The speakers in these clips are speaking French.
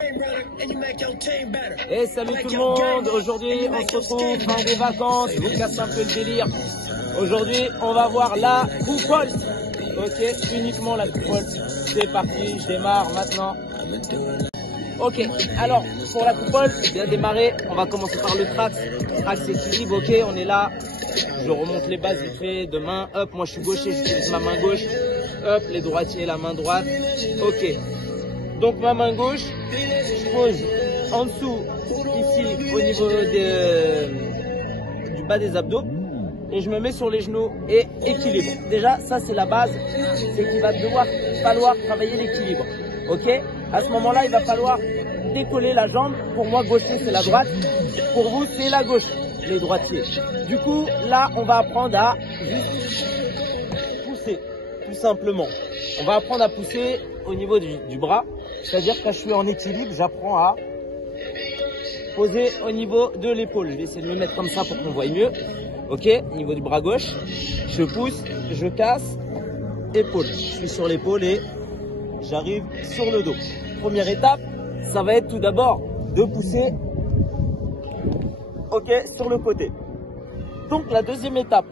Et salut tout le monde, aujourd'hui on se retrouve dans des vacances, je vous casse un peu le délire. Aujourd'hui on va voir la coupole. Ok, uniquement la coupole. C'est parti, je démarre maintenant. Ok, alors pour la coupole, bien démarrer, on va commencer par le trax. Trax équilibre, ok, on est là. Je remonte les bases vite fait de main, hop, moi je suis gaucher, j'utilise ma main gauche. Hop, les droitiers, la main droite. Ok, donc ma main gauche, je pose en dessous, ici, au niveau du bas des abdos. Et je me mets sur les genoux et équilibre. Déjà, ça c'est la base, c'est qu'il va falloir travailler l'équilibre. Ok? À ce moment-là, il va falloir décoller la jambe. Pour moi, gaucher c'est la droite. Pour vous, c'est la gauche, les droitiers. Du coup, là, on va apprendre à juste pousser, tout simplement. On va apprendre à pousser au niveau du bras. C'est-à-dire que quand je suis en équilibre, j'apprends à poser au niveau de l'épaule. Je vais essayer de me mettre comme ça pour qu'on voie mieux. Ok, niveau du bras gauche, je pousse, je casse, épaule. Je suis sur l'épaule et j'arrive sur le dos. Première étape, ça va être tout d'abord de pousser, ok, sur le côté. Donc la deuxième étape,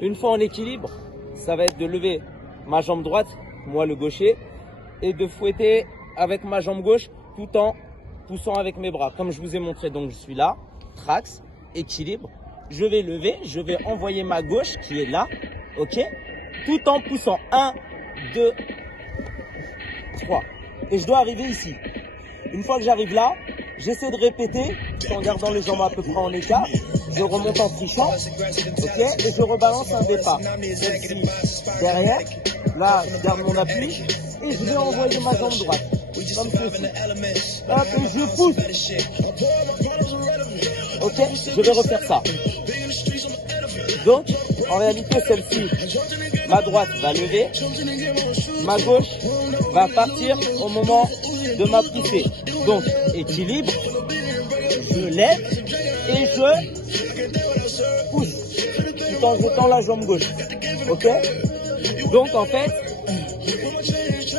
une fois en équilibre, ça va être de lever ma jambe droite, moi le gaucher, et de fouetter avec ma jambe gauche tout en poussant avec mes bras. Comme je vous ai montré, donc je suis là, trax, équilibre. Je vais lever, je vais envoyer ma gauche qui est là, ok, tout en poussant 1, 2, 3. Et je dois arriver ici. Une fois que j'arrive là, j'essaie de répéter en gardant les jambes à peu près en écart. Je remonte en trichant, ok, et je rebalance un départ. Celle-ci derrière, là je garde mon appui et je vais envoyer ma jambe droite. Comme ceci. Hop, et je pousse. Ok, je vais refaire ça. Donc, en réalité, celle-ci, ma droite va lever, ma gauche va partir au moment de ma poussée. Donc, équilibre, je lève et je pousse tout en jetant la jambe gauche. Ok? Donc, en fait,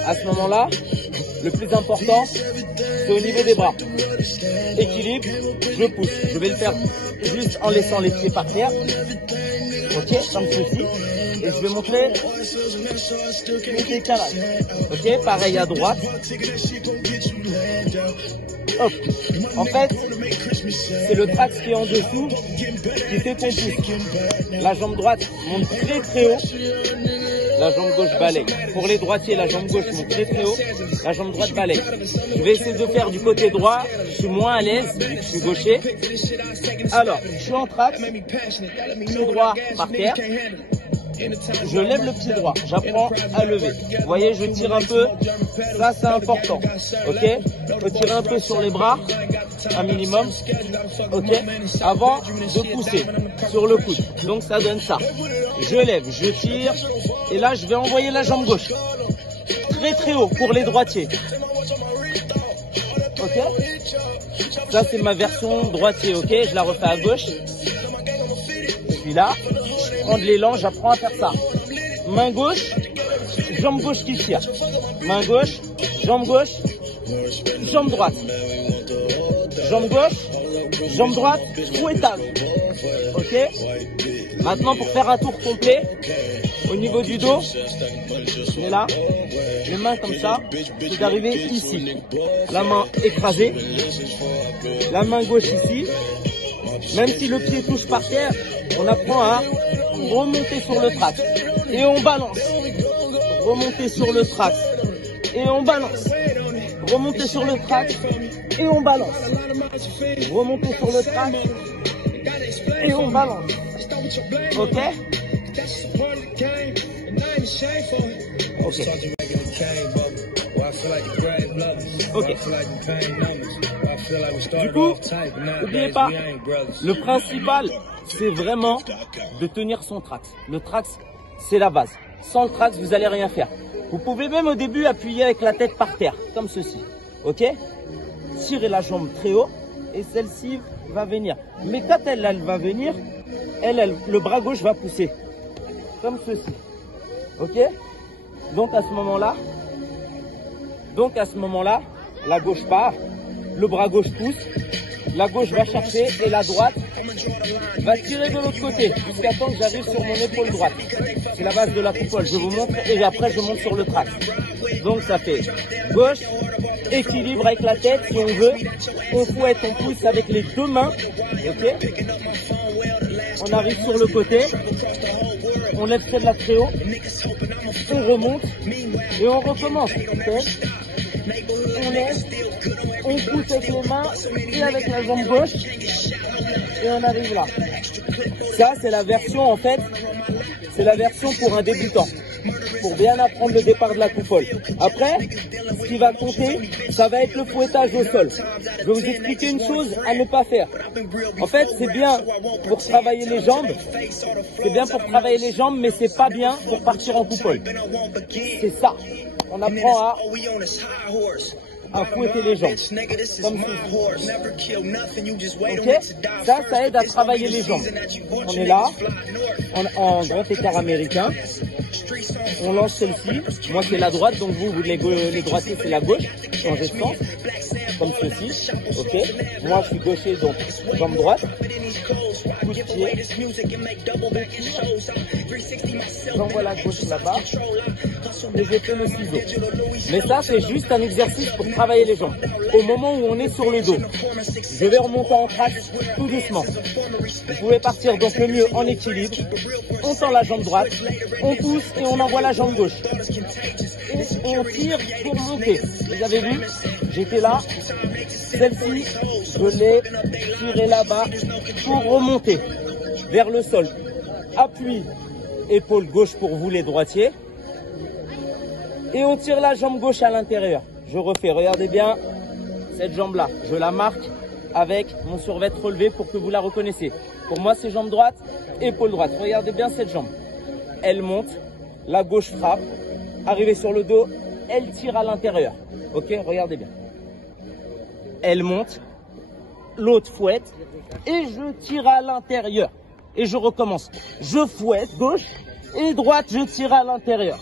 à ce moment-là, le plus important, c'est au niveau des bras. Équilibre, je pousse. Je vais le faire juste en laissant les pieds par terre. Ok, comme ceci. Et je vais montrer le décalage. Ok, pareil à droite. Hop. En fait, c'est le trax qui est en dessous qui fait qu'on pousse. La jambe droite monte très très haut. La jambe gauche balaye. Pour les droitiers, la jambe gauche monte très très haut. La jambe droite balaye. Je vais essayer de faire du côté droit. Je suis moins à l'aise vu que je suis gaucher. Alors, je suis en trax. Pied droit par terre. Je lève le pied droit. J'apprends à lever. Vous voyez, je tire un peu. Ça, c'est important. Ok? Je peux tirer un peu sur les bras. Un minimum. Ok? Avant de pousser sur le coude. Donc, ça donne ça. Je lève, je tire. Et là, je vais envoyer la jambe gauche. Très très haut pour les droitiers. Ok? Ça, c'est ma version droitier. Ok? Je la refais à gauche. Je suis là. Je prends de l'élan. J'apprends à faire ça. Main gauche. Jambe gauche qui tire. Main gauche. Jambe gauche. Jambe droite. Jambe gauche. Jambe droite. Fouettage. Ok? Maintenant, pour faire un tour complet, au niveau du dos, on est là, les mains comme ça, c'est d'arriver ici. La main écrasée, la main gauche ici. Même si le pied touche par terre, on apprend à remonter sur le trax. Et on balance. Remonter sur le trax. Et on balance. Remonter sur le trax. Et on balance. Remonter sur le trax. Et on balance. Ok? Ok. Ok. Du coup, n'oubliez pas, le principal, c'est vraiment de tenir son trax. Le trax, c'est la base. Sans le trax, vous n'allez rien faire. Vous pouvez même au début appuyer avec la tête par terre, comme ceci. Ok? Tirez la jambe très haut et celle-ci va venir. Mais quand elle va venir, le bras gauche va pousser. Comme ceci. Ok? Donc à ce moment-là, la gauche part. le bras gauche pousse, la gauche va chercher et la droite va tirer de l'autre côté jusqu'à temps que j'arrive sur mon épaule droite. C'est la base de la coupole, je vous montre et après je monte sur le track. Donc ça fait gauche, équilibre avec la tête si on veut, on fouette, on pousse avec les deux mains, ok. On arrive sur le côté, on lève celle-là très haut, on remonte et on recommence, ok. On lève, on pousse avec les mains et avec la jambe gauche et on arrive là. Ça c'est la version en fait, c'est la version pour un débutant, pour bien apprendre le départ de la coupole. Après, ce qui va compter, ça va être le fouettage au sol. Je vais vous expliquer une chose à ne pas faire. En fait, c'est bien pour travailler les jambes, mais c'est pas bien pour partir en coupole. C'est ça. On apprend à fouetter les jambes. Comme ok, ça aide à travailler les jambes. On est là, en grand écart américain. On lance celle-ci. Moi, c'est la droite, donc vous les droitiers, c'est la gauche. Changez de sens. Comme ceci. Ok. Moi, je suis gaucher, donc jambe droite. Coup de pied. J'envoie la gauche là-bas. Et je fais le ciseau. Mais ça, c'est juste un exercice pour travailler les jambes. Au moment où on est sur le dos, je vais remonter en track tout doucement. Vous pouvez partir donc le mieux en équilibre. On tend la jambe droite, on pousse et on envoie la jambe gauche. Et on tire pour monter. Vous avez vu? J'étais là. Celle-ci, je l'ai tirée là-bas pour remonter vers le sol. Appui, épaule gauche pour vous les droitiers. Et on tire la jambe gauche à l'intérieur. Je refais, regardez bien cette jambe-là. Je la marque avec mon survêt relevé pour que vous la reconnaissiez. Pour moi, c'est jambe droite, épaule droite. Regardez bien cette jambe. Elle monte, la gauche frappe, arrivée sur le dos, elle tire à l'intérieur. Ok, regardez bien. Elle monte, l'autre fouette, et je tire à l'intérieur. Et je recommence. Je fouette, gauche, et droite, je tire à l'intérieur.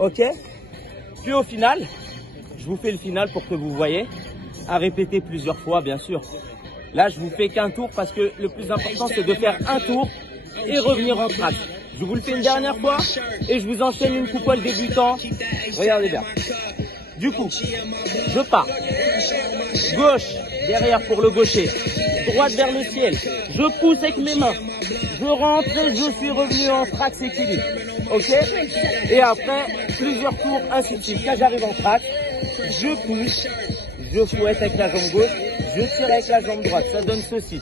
Ok. Puis au final, je vous fais le final pour que vous voyez, à répéter plusieurs fois bien sûr. Là je vous fais qu'un tour parce que le plus important c'est de faire un tour et revenir en track. Je vous le fais une dernière fois et je vous enchaîne une coupole débutant. Regardez bien. Du coup, je pars. Gauche derrière pour le gaucher. Droite vers le ciel. Je pousse avec mes mains. Je rentre et je suis revenu en track équilibre. Ok. Et après, plusieurs tours, ainsi de suite. Quand j'arrive en track, je pousse, je fouette avec la jambe gauche, je tire avec la jambe droite. Ça donne ceci.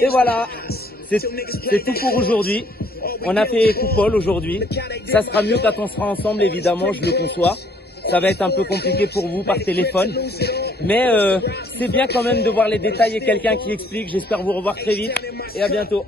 Et voilà, c'est tout pour aujourd'hui. On a fait coupole aujourd'hui. Ça sera mieux quand on sera ensemble, évidemment, je le conçois. Ça va être un peu compliqué pour vous par téléphone. Mais c'est bien quand même de voir les détails et quelqu'un qui explique. J'espère vous revoir très vite et à bientôt.